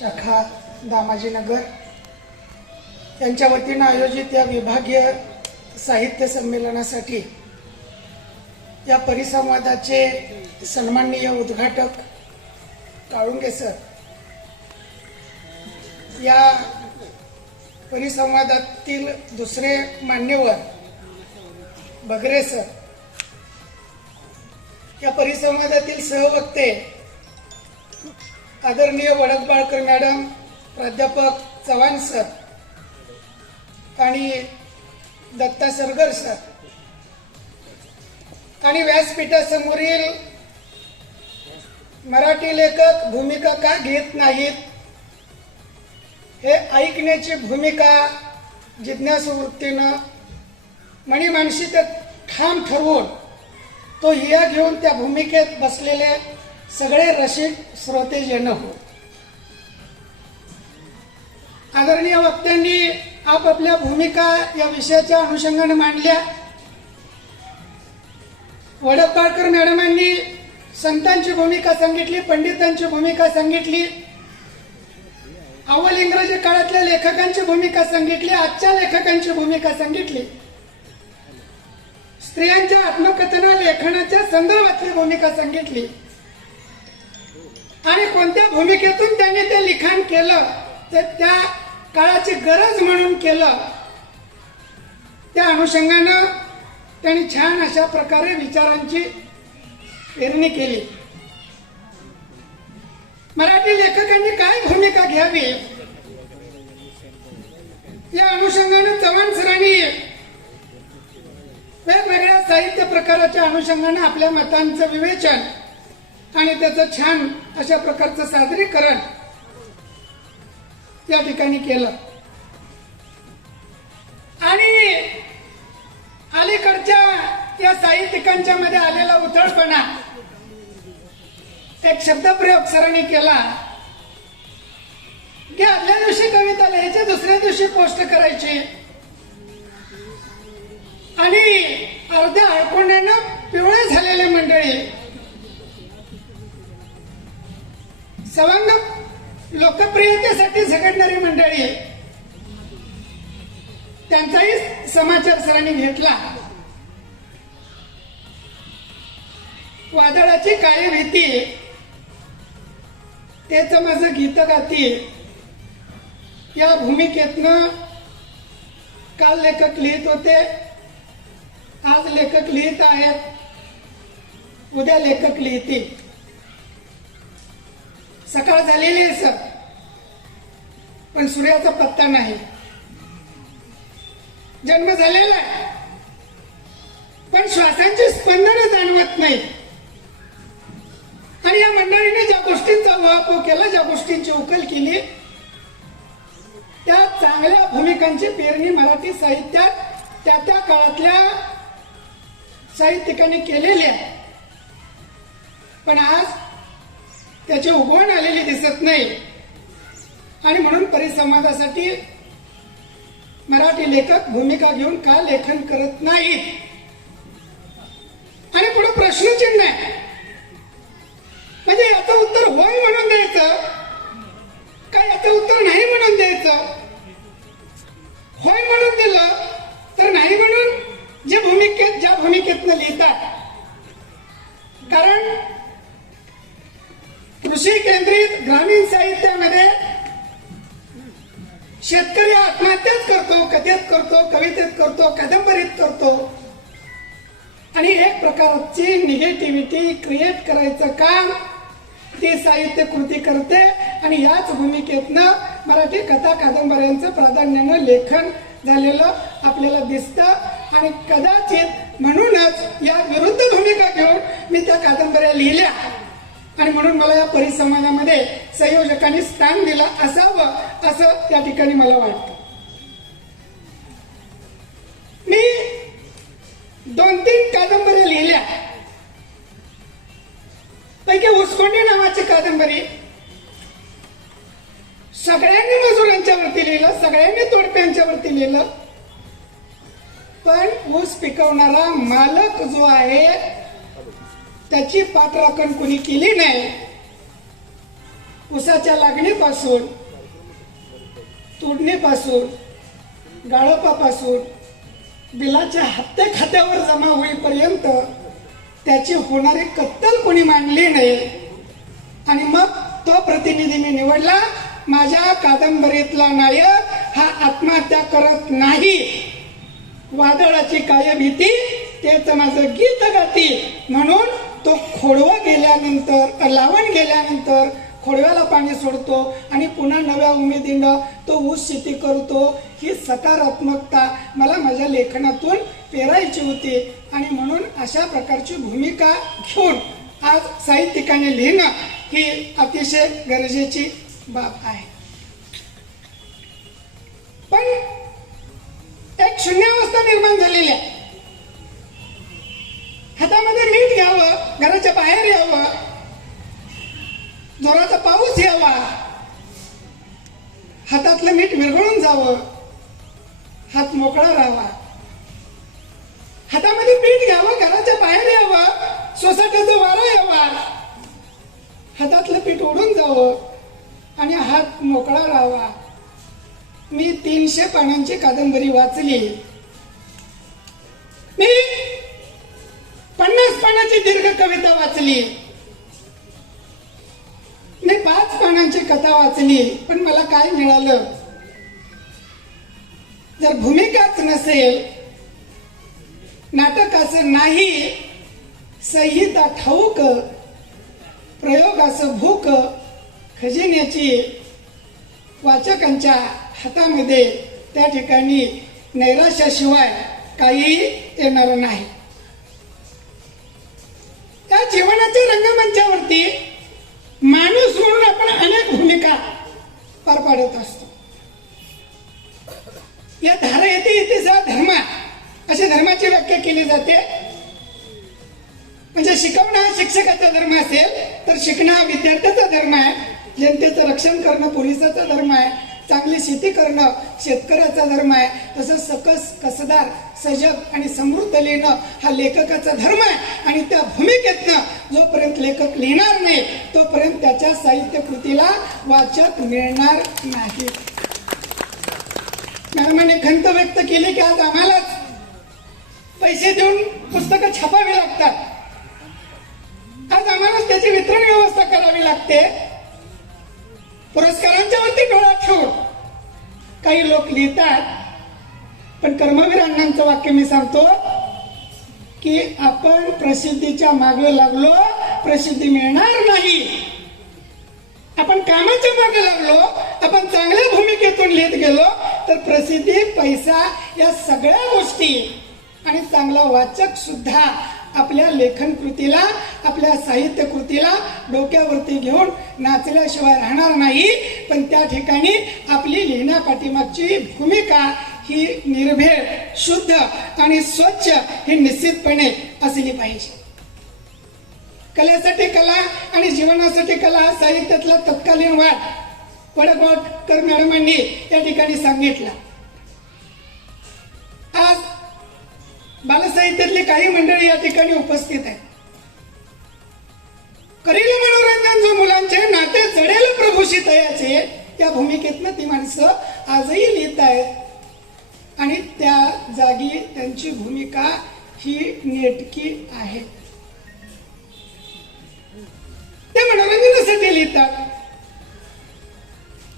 शाखा दामाजीनगर यांच्या वतीनं आयोजित या विभागीय साहित्य संमेलनासाठी या परिसंवादाचे सन्माननीय उद्घाटक काळुंगे सर, या परिसंवादातील दुसरे मान्यवर बगरे सर, या परिसंवादातील सहवक्ते आदरणीय वडकबाळकर मॅडम, प्राध्यापक चव्हाण सर आणि दत्ता सरगर सर आणि व्यासपीठासमोरील मराठी लेखक भूमिका का घेत नाहीत हे ऐकण्याची भूमिका जिज्ञासू वृत्तीनं मणिमानशी ते ठाम ठरवून तो हिया घेऊन त्या भूमिकेत बसलेले सगळे रसिक श्रोते जन हो. आदरणीय वक्त्यांनी आपापल्या भूमिका या विषयाच्या अनुषंगाने मांडल्या. वडकबाळकर मॅडमांनी संतांची भूमिका सांगितली, पंडितांची भूमिका सांगितली, अव्वल इंग्रजी काळातल्या लेखकांची भूमिका सांगितली, आजच्या लेखकांची भूमिका सांगितली, स्त्रियांच्या आत्मकथना लेखनाच्या संदर्भातली भूमिका सांगितली आणि कोणत्या भूमिकेतून त्यांनी ते लिखाण केलं ते त्या काळाची गरज म्हणून केलं, त्या अनुषंगानं त्यांनी छान अशा प्रकारे विचारांची पेरणी केली. मराठी लेखकांनी काय भूमिका घ्यावी या अनुषंगानं चव्हाण सरांनी वेगवेगळ्या साहित्य प्रकाराच्या अनुषंगानं आपल्या मतांचं विवेचन आणि त्याचं छान अशा प्रकारचं सादरीकरण या ठिकाणी केलं. आणि अलीकडच्या या साहित्यिकांच्या मध्ये आलेला उथळपणा, एक शब्दप्रयोग सरांनी केला की आदल्या दिवशी कविता लिहायची, दुसऱ्या दिवशी पोस्ट करायची आणि अर्ध्या अडकोंड्यानं पिवळे झालेले मंडळी, सवंग लोकप्रियतेसाठी झगडणारी मंडळी, त्यांचाही समाचार सरांनी घेतला. वादळाची काळी भीती, तेच माझं गीत गाती, या भूमिकेतनं काल लेखक लिहित होते, आज लेखक लिहित आहेत, उद्या लेखक लिहितील. सकाळ झालेली आहे सर, पण सूर्याचा पत्ता नाही. जन्म झालेला आहे, पण श्वासांची स्पंदनं जाणवत नाही. आणि या मंडळीने ज्या गोष्टींचा उहापोह केला, ज्या गोष्टींची उकल केली, त्या चांगल्या भूमिकांची पेरणी मराठी साहित्यात त्या त्या काळातल्या साहित्यिकांनी केलेली आहे. पण आज त्याची उगवण आलेली दिसत नाही. आणि म्हणून परिसंवादासाठी मराठी लेखक भूमिका घेऊन का लेखन करत नाहीत. आणि पुढे प्रश्नचिन्ह आहे, म्हणजे याचं उत्तर होय म्हणून द्यायचं का याचं उत्तर नाही म्हणून द्यायचं. होय म्हणून दिलं तर नाही म्हणून ज्या भूमिकेतनं लिहितात, कारण कृषी केंद्रित ग्रामीण साहित्यामध्ये शेतकरी आत्महत्याच करतो, कथेत करतो, कवितेत करतो, कादंबरीत करतो आणि एक प्रकारची निगेटिव्हिटी क्रिएट करायचं काम ती साहित्य कृती करते. आणि याच भूमिकेतनं मराठी कथा कादंबऱ्यांचं प्राधान्यानं लेखन झालेलं आपल्याला दिसतं. आणि कदाचित म्हणूनच या विरुद्ध भूमिका घेऊन मी त्या कादंबऱ्या लिहिल्या आणि म्हणून मला या परिसंवादामध्ये संयोजकांनी स्थान दिलं असावं असं त्या ठिकाणी मला वाटतं. मी 2-3 कादंबऱ्या लिहिल्या, पैकी उसकोंडी नावाची कादंबरी सगळ्यांनी मजुरांच्यावरती लिहिलं, सगळ्यांनी तोडप्यांच्यावरती लिहिलं, पण ऊस पिकवणारा मालक जो आहे त्याची पाठराखण कुणी केली नाही. उसाच्या लागणीपासून, तोडणीपासून, गाळपापासून बिलाच्या हप्ते खात्यावर जमा होईपर्यंत त्याची होणारी कत्तल कोणी मांडली नाही. आणि मग तो प्रतिनिधी मी निवडला. माझ्या कादंबरीतला नायक हा आत्महत्या करत नाही. वादळाची काय भीती, तेच माझं गीत गाती. म्हणून तो खोडवा गेल्यानंतर, लावण गेल्यानंतर खोडव्याला पाणी सोडतो आणि पुन्हा नव्या उमेदीनं तो ऊस शेती करतो. ही सकारात्मकता मला माझ्या लेखनातून पेरायची होती. आणि म्हणून अशा प्रकारची भूमिका घेऊन आज साहित्यिकाने लिहिणं ही अतिशय गरजेची बाब आहे. पण एक शून्यावस्था निर्माण झालेली आहे. हातामध्ये मीठ घ्यावं, घराच्या बाहेर यावं, जोराचा पाऊस यावा, हातातलं मीठ विरघळून जावं, हात मोकळा राहावा. हातामध्ये पीठ घ्यावं, घराच्या बाहेर यावं, सोसाट्याचा वारा यावा, हातातलं पीठ ओढून जावं आणि हात मोकळा राहावा. मी 300 पानांची कादंबरी वाचली. मी 50 पानाची दीर्घ कविता वाचली. मी 5 पानांची कथा वाचली. पण मला काय मिळालं? जर भूमिकाच नसेल, नाटकाचं नाही, संहिता ठाऊक, प्रयोगाचं भूक, खजिन्याची वाचकांच्या हातामध्ये, त्या ठिकाणी नैराश्याशिवाय काही येणार नाही. त्या जीवनाच्या रंगमंचावरती माणूस म्हणून आपण अनेक भूमिका पार पाडत असतो. या धारा येते इथे धर्म अशी धर्माची व्याख्या केली जाते. म्हणजे शिकवणं हा शिक्षकाचा धर्म असेल तर शिकणं हा विद्यार्थ्याचा धर्म आहे. जनतेचं रक्षण करणं पोलिसाचा धर्म आहे. चांगली शेती करणं शेतकऱ्याचा धर्म आहे. तसंच सकस, कसदार, सजग आणि समृद्ध लिहिणं हा लेखकाचा धर्म आहे. आणि त्या भूमिकेतनं जोपर्यंत लेखक लिहिणार नाही तोपर्यंत त्याच्या साहित्य कृतीला वाचक मिळणार नाही. मॅडमांनी खंत व्यक्त केली की आज आम्हालाच पैसे देऊन पुस्तकं छापावी लागतात, आज आम्हालाच त्याची वितरण व्यवस्था करावी लागते. पुरस्कारांच्या वरती डोळा ठेवून काही लोक लिहितात. पण कर्मवीर अण्णांचं वाक्य मी सांगतो की आपण प्रसिद्धीच्या मागे लागलो, प्रसिद्धी मिळणार नाही. आपण कामाच्या मागे लागलो, आपण चांगल्या भूमिकेतून लिहित गेलो तर प्रसिद्धी, पैसा या सगळ्या गोष्टी आणि चांगला वाचक सुद्धा आपल्या लेखन कृतीला, आपल्या साहित्य कृतीला डोक्यावरती घेऊन नाचल्याशिवाय राहणार नाही. पण त्या ठिकाणी आपली लिहिण्या पाठीमागची भूमिका ही निर्भेळ, शुद्ध आणि स्वच्छ ही निश्चितपणे असली पाहिजे. कलेसाठी कला आणि जीवनासाठी कला हा साहित्यातला तत्कालीन वाद पडळकर मॅडमांनी या ठिकाणी सांगितला. आज बालसाहित्यातली काही मंडळी या ठिकाणी उपस्थित आहेत. करील मनोरंजन जो मुलांचे नाते जडेल प्रभूशी तयाचे, या भूमिकेतनं ती माणसं आजही लिहित आहेत. आणि त्या जागी त्यांची भूमिका ही नेटकी आहे. ते मनोरंजनासाठी लिहितात,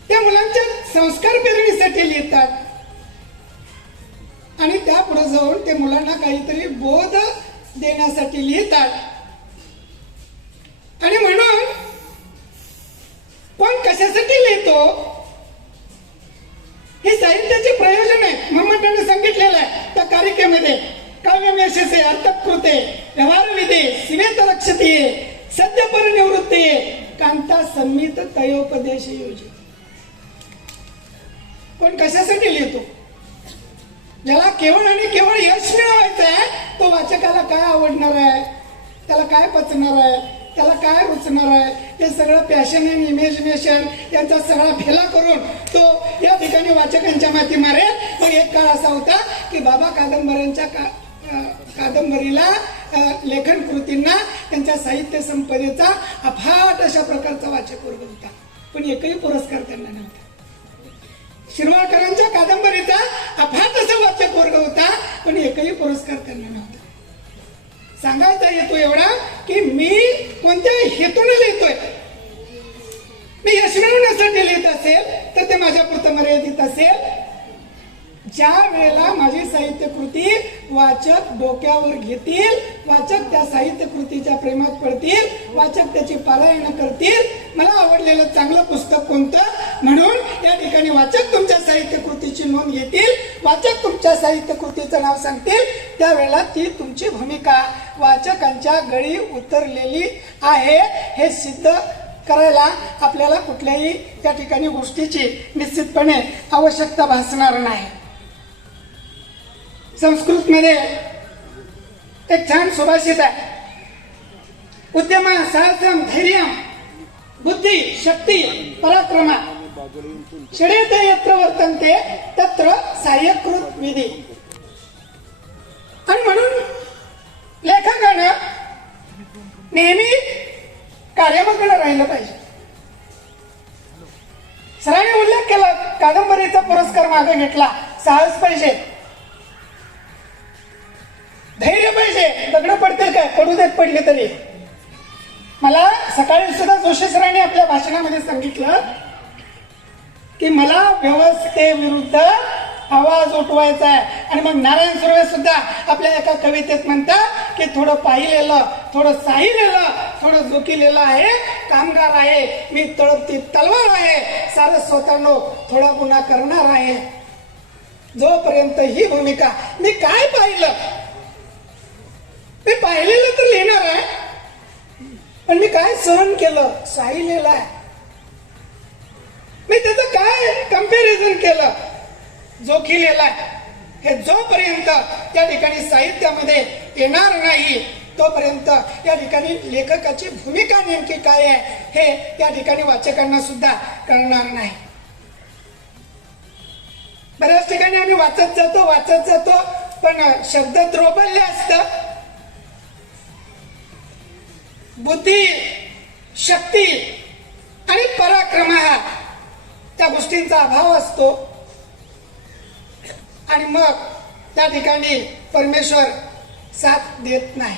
त्या मुलांच्या संस्कार पेरणीसाठी लिहितात आणि त्या पुढे जाऊन ते मुलांना काहीतरी बोध देण्यासाठी लिहितात. आणि म्हणून कोण कशासाठी लिहितो हे साहित्याचे प्रयोजन आहे. मम्मटाने सांगितलेलं आहे त्या कारिकेमध्ये, काव्यमेशसे अर्थकृते व्यवहारविदे सीमेत रक्षते सद्य परिनिवृत्ते कांता संमित तयोपदेश योजित. कोण कशासाठी लिहितो? ज्याला केवळ आणि केवळ यश मिळवायचं आहे तो वाचकाला काय आवडणार आहे, त्याला काय पचणार आहे, त्याला काय रुचणार आहे, हे सगळं पॅशन अँड इमॅजिनेशन यांचा सगळा भेला करून तो या ठिकाणी वाचकांच्या माती मारेल. पण एक काळ असा होता की बाबा कादंबऱ्यांच्या कादंबरीला, लेखन कृतींना, त्यांच्या साहित्य संपदेचा अफाट अशा प्रकारचा वाचक वर्ग होता. पण एकही पुरस्कार त्यांना नव्हता. शिरवाळकरांच्या कादंबरीचा अफाट असा वाचक वर्ग होता, पण एकही पुरस्कार त्यांना नव्हता. सांगायचा येतो एवढा की मी कोणत्या हेतूने लिहितोय. मी यश मिळवण्यासाठी लिहित असेल तर ते माझ्या पुरतं मर्यादित असेल. ज्या वेळेला माझी साहित्य कृती वाचक डोक्यावर घेतील, वाचक त्या साहित्य कृतीच्या प्रेमात पडतील, वाचक त्याची पारायण करतील, मला आवडलेलं चांगलं पुस्तक कोणतं म्हणून या ठिकाणी वाचक तुमच्या साहित्य कृतीची नोंद घेतील, वाचक तुमच्या साहित्य कृतीचं नाव सांगतील, त्यावेळेला ती तुमची भूमिका वाचकांच्या गळी उतरलेली आहे हे सिद्ध करायला आपल्याला कुठल्याही त्या ठिकाणी गोष्टीची निश्चितपणे आवश्यकता भासणार नाही. संस्कृत मध्ये एक छान सुभाषित आहे, उद्यम साहसम धैर्य बुद्धी शक्ती पराक्रम षडेते यत्र वर्तन्ते तत्र साह्यकृत विधी. आणि म्हणून लेखकानं नेहमी कार्यामग्न राहिलं पाहिजे. सरांनी उल्लेख केला, कादंबरीचा पुरस्कार मागे घेतला. साहस पाहिजे, धैर्य पाहिजे. दगड पडतील काय, पडू देत पडले तरी. मला सकाळी सुद्धा जोशी सरांनी आपल्या भाषणामध्ये सांगितलं की मला व्यवस्थेविरुद्ध आवाज उठवायचा आहे. आणि मग नारायण सुर्वे सुद्धा आपल्या एका कवितेत म्हणतात की थोडं पाहिलेलं, थोडं साहिलेलं, थोडं झोकिलेलं आहे, कामगार आहे, मी तळपती तलवार आहे, सारं स्वतःनो थोडा गुन्हा करणार आहे. जोपर्यंत ही भूमिका मी काय पाहिलं, मी पाहिलेलं तर लिहिणार आहे, पण मी काय सहन केलं, साहिलेलं आहे, मी त्याचं काय कंपॅरिझन केलं, जोखिलेलं आहे, हे जोपर्यंत त्या ठिकाणी साहित्यामध्ये येणार नाही तोपर्यंत या ठिकाणी लेखकाची भूमिका नेमकी काय आहे हे त्या ठिकाणी वाचकांना सुद्धा कळणार नाही. बऱ्याच ठिकाणी आम्ही वाचत जातो पण शब्द द्रोबल्य असतं. बुद्धी शक्ती आणि पराक्रम हा त्या गोष्टींचा अभाव असतो. आणि मग त्या ठिकाणी परमेश्वर साथ देत नाही.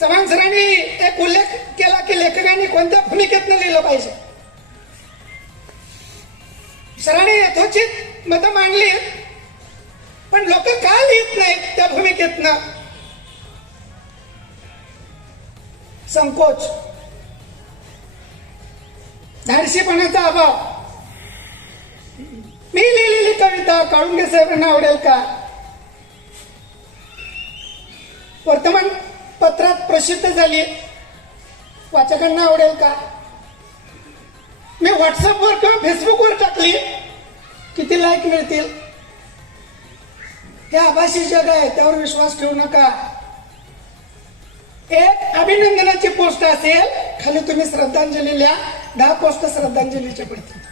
चव्हाण सरांनी एक उल्लेख केला की लेखकांनी कोणत्या भूमिकेतनं लिहिलं पाहिजे. सरांनी यथोचित मतं मांडली, पण लोक का लिहित नाहीत त्या भूमिकेतनं. संकोच, धाडसीपणाचा अभाव. मी लिहिलेली कविता काळुंगे साहेबांना आवडेल का, वर्तमान पत्रात प्रसिद्ध झाली, वाचकांना आवडेल का, मी व्हॉट्सअपवर किंवा फेसबुकवर टाकली, किती लाईक मिळतील. हे आभासी जग आहे, त्यावर विश्वास ठेवू नका. एक अभिनंदनाची पोस्ट असेल, खाली तुम्ही श्रद्धांजली लिहा, 10 पोस्ट श्रद्धांजलीच्या पडतील.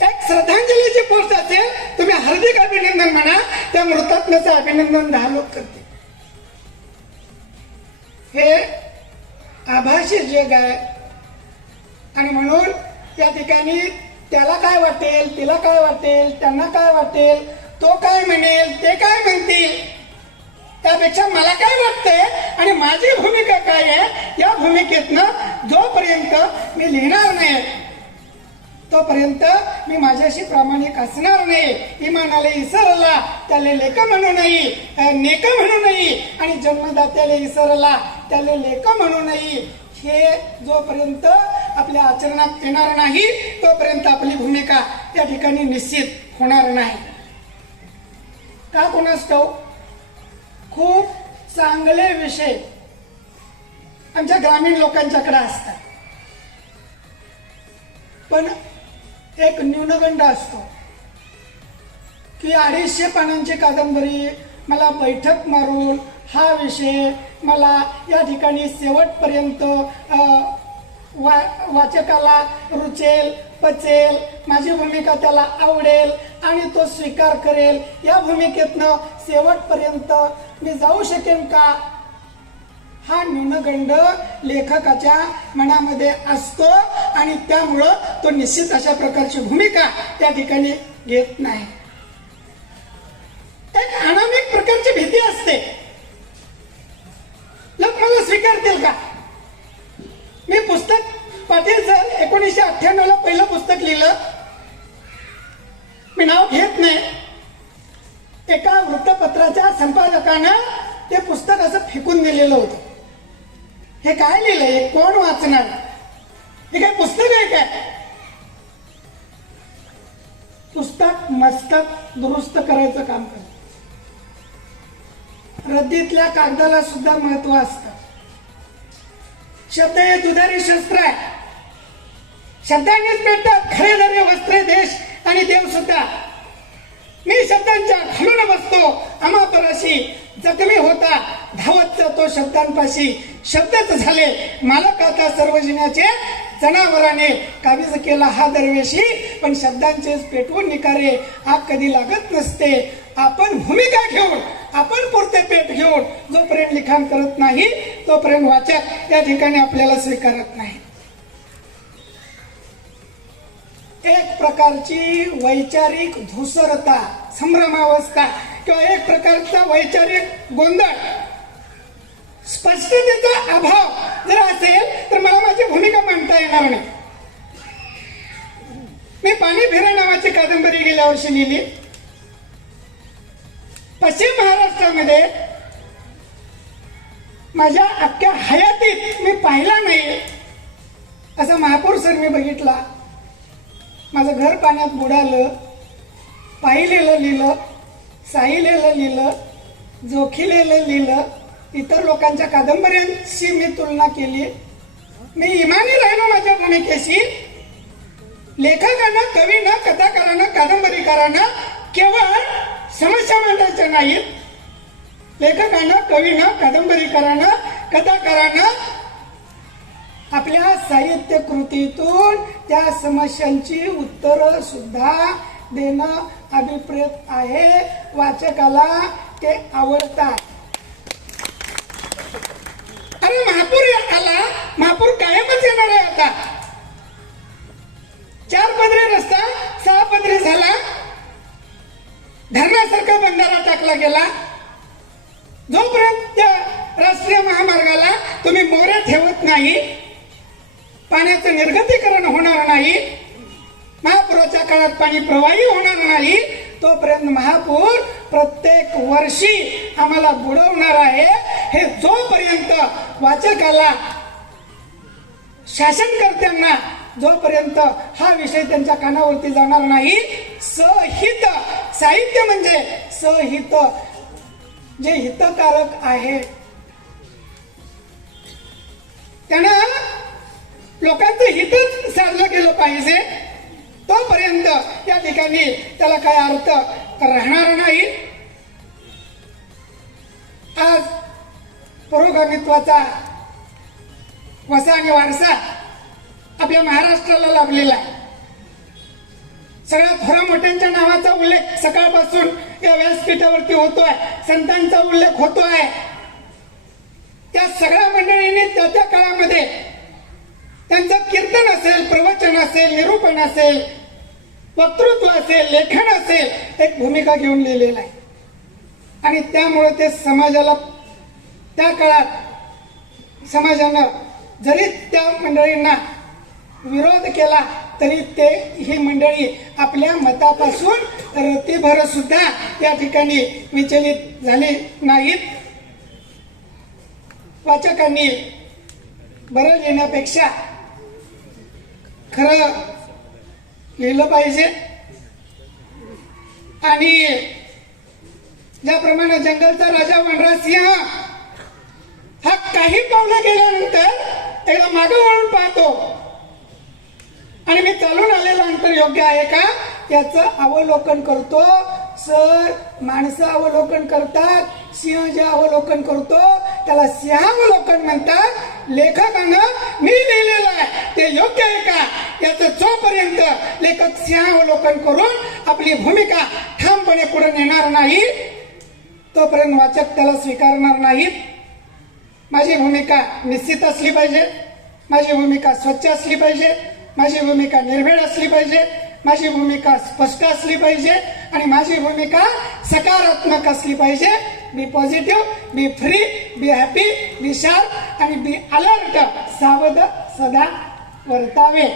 एक श्रद्धांजलीची पोस्ट असेल, तुम्ही हार्दिक अभिनंदन म्हणा, त्या मृतात्म्याचं अभिनंदन 10 लोक करतील. हे आभासी जग आहे. आणि म्हणून त्या ठिकाणी त्याला काय वाटेल, तिला काय वाटेल, त्यांना काय वाटेल, तो काय म्हणेल, ते काय म्हणतील, त्यापेक्षा मला काय वाटतंय आणि माझी भूमिका काय आहे, या भूमिकेतनं जोपर्यंत मी लिहिणार नाही तोपर्यंत मी माझ्याशी प्रामाणिक असणार नाही. इमानाला इसरला त्याला लेख म्हणू नाही, नेक म्हणू नाही, आणि जन्मदात्याला इसरला त्याला लेख म्हणू नाही. हे जोपर्यंत आपल्या आचरणात येणार नाही तोपर्यंत आपली भूमिका त्या ठिकाणी निश्चित होणार नाही. का कोणास ठाऊक, खूप चांगले विषय आमच्या ग्रामीण लोकांच्याकडे असतात, पण एक न्यूनगंड असतो की 250 पानांची कादंबरी मला बैठक मारून हा विषय मला या ठिकाणी शेवटपर्यंत वाचकाला रुचेल, पचेल, माझी भूमिका त्याला आवडेल आणि तो स्वीकार करेल, या भूमिकेतनं शेवटपर्यंत मी जाऊ शकेन का, हा न्यूनगंड लेखकाच्या मनामध्ये असतो आणि त्यामुळं तो निश्चित अशा प्रकारची भूमिका त्या ठिकाणी घेत नाही. एक अनामिक प्रकारची भीती असते, लोक मला स्वीकारतील का. मी पुस्तक पाटील सर 1998 ला पहिलं पुस्तक लिहिलं, मी नाव घेत नाही. एका वृत्तपत्राच्या संपादकानं ते पुस्तक असं फेकून दिलेलं होतं. हे काय लिहिलंय, कोण वाचणार, हे काय पुस्तक आहे काय. पुस्तक मस्तक दुरुस्त करायचं काम करत. रद्दीतल्या कागदाला सुद्धा महत्व असतं. शब्द हे दुधारी शस्त्र आहे. शब्दांनीच भेटतात खरे दर्य वस्त्रे देश आणि देव सुद्धा. मी शब्दांच्या घालून बसतो आमापराशी, जखमी होता धावत जातो शब्दांपाशी. शब्दच झाले मालक आता सर्व जिण्याचे, जनावराने काबीज केला हा दरवेशी. पण शब्दांचेच पेटवून निकारे आग कधी लागत नसते. आपण भूमिका घेऊन, आपण पुरते पेट घेऊन जोपर्यंत लिखाण करत नाही तोपर्यंत वाचक त्या ठिकाणी आपल्याला स्वीकारत नाही. एक प्रकारची वैचारिक धुसरता, संभ्रमावस्था किंवा एक प्रकारचा वैचारिक गोंधळ, स्पष्टतेचा अभाव जर असेल तर मला माझी भूमिका मांडता येणार नाही. मी पाणी फेरा नावाची कादंबरी गेल्या वर्षी लिहिली. पश्चिम महाराष्ट्रामध्ये माझ्या अख्ख्या हयातीत मी पाहिला नाही असा महापौर सर मी बघितला. माझं घर पाण्यात बुडालं, पाहिलेलं लिहिलं, साहिलेलं लिहिलं, जोखिलेलं लिहिलं, इतर लोकांच्या कादंबऱ्यांशी मी तुलना केली. मी इमानी राहिलो माझ्या भूमिकेशी. लेखकांना, कवीनं, कथाकारांना, कादंबरीकारांना केवळ समस्या मांडायच्या नाहीत. लेखकांना, कवीनं, कादंबरीकारांना, कथाकारांना आपल्या साहित्य कृतीतून त्या समस्यांची उत्तरं सुद्धा देणं अभिप्रेत आहे. वाचकाला ते आवडतात. अरे महापूर आला, महापूर कायमच येणार आहे. आता 4 पदरी रस्ता 6 पदरी झाला, धरणासारखा बंधारा टाकला गेला. जोपर्यंत त्या राष्ट्रीय महामार्गाला तुम्ही मोऱ्या ठेवत नाही, पाण्याचं निर्गतीकरण होणार नाही, महापुराच्या काळात पाणी प्रवाही होणार नाही, तोपर्यंत महापूर प्रत्येक वर्षी आम्हाला बुडवणार आहे. हे जोपर्यंत वाचकाला, शासनकर्त्यांना जोपर्यंत हा विषय त्यांच्या कानावरती जाणार नाही. सहित साहित्य म्हणजे सहित, जे हितकारक आहे, त्यानं लोकांचं हितच साधलं गेलं पाहिजे. तोपर्यंत त्या ठिकाणी त्याला काय अर्थ राहणार नाही. आज पुरोगामित्वाचा वसा आणि वारसा आपल्या महाराष्ट्राला लाभलेला आहे. सगळ्या थोरा मोठ्यांच्या नावाचा उल्लेख सकाळपासून या व्यासपीठावरती होतोय, संतांचा उल्लेख होतोय. त्या सगळ्या मंडळींनी त्या त्या काळामध्ये त्यांचं कीर्तन असेल, प्रवचन असेल, निरूपण असेल, वक्तृत्व असेल, लेखन असेल, एक भूमिका घेऊन लिहिलेलं आहे. आणि त्यामुळे ते समाजाला, त्या काळात समाजानं जरी त्या मंडळींना विरोध केला तरी ते ही मंडळी आपल्या मतापासून रतीभर सुद्धा या ठिकाणी विचलित झाली नाहीत. वाचकांनी बरं लिहिण्यापेक्षा खरं लिहिलं पाहिजे. आणि ज्याप्रमाणे जंगलचा राजा वनराजसिंह हा काही पावलं गेल्यानंतर एकदा मागं वळून पाहतो आणि मी चालून आलेलं अंतर योग्य आहे का याचं अवलोकन करतो. सर माणसं अवलोकन करतात, सिंह जे अवलोकन करतो त्याला सिंहावलोकन म्हणतात. लेखकानं मी लिहिलेलं आहे ते योग्य आहे का याचं जोपर्यंत लेखक सिंहावलोकन करून आपली भूमिका ठामपणे पुढे नेणार नाही तोपर्यंत वाचक त्याला स्वीकारणार नाहीत. माझी भूमिका निश्चित असली पाहिजे, माझी भूमिका स्वच्छ असली पाहिजे, माझी भूमिका निर्भीड असली पाहिजे, माझी भूमिका स्पष्ट असली पाहिजे आणि माझी भूमिका सकारात्मक असली पाहिजे. Be positive, be free, be happy, be sharp आणि बी अलर्ट, सावध सदा वर्तावे.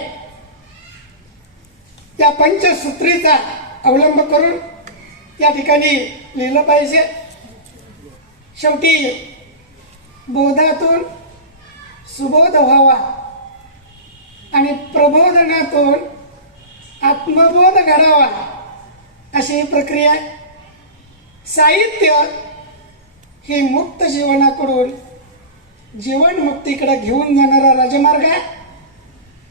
त्या पंचसूत्रीचा अवलंब करून या ठिकाणी लिहिलं पाहिजे. शेवटी बोधातून सुबोध व्हावा आणि प्रबोधनातून आत्मबोध घडावा अशी ही प्रक्रिया आहे. साहित्य ही मुक्त जीवनाकडून जीवनमुक्तीकडे घेऊन जाणारा राजमार्ग आहे.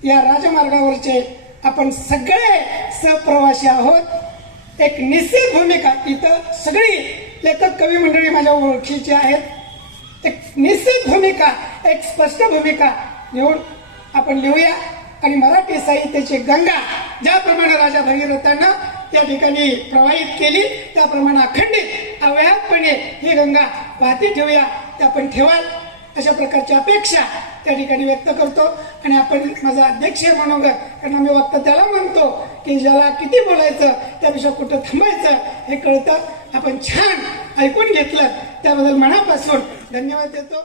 या राजमार्गावरचे आपण सगळे सहप्रवासी आहोत. एक निश्चित भूमिका, इथं सगळी लेखक कवी मंडळी माझ्या ओळखीची आहेत. एक निश्चित भूमिका, एक स्पष्ट भूमिका घेऊन आपण लिहूया आणि मराठी साहित्याची गंगा ज्याप्रमाणे राजा भगीरथानं या ठिकाणी प्रवाहित केली त्याप्रमाणे अखंडित अव्याहतपणे ही गंगा वाहती ठेवूया. ते आपण ठेवाल अशा प्रकारची अपेक्षा त्या ठिकाणी व्यक्त करतो. आणि आपण माझा अध्यक्ष मनोगत, कारण आम्ही वक्ता त्याला म्हणतो की ज्याला किती बोलायचं त्यापेक्षा कुठं थांबायचं हे कळतं. आपण छान ऐकून घेतलं त्याबद्दल मनापासून धन्यवाद देतो.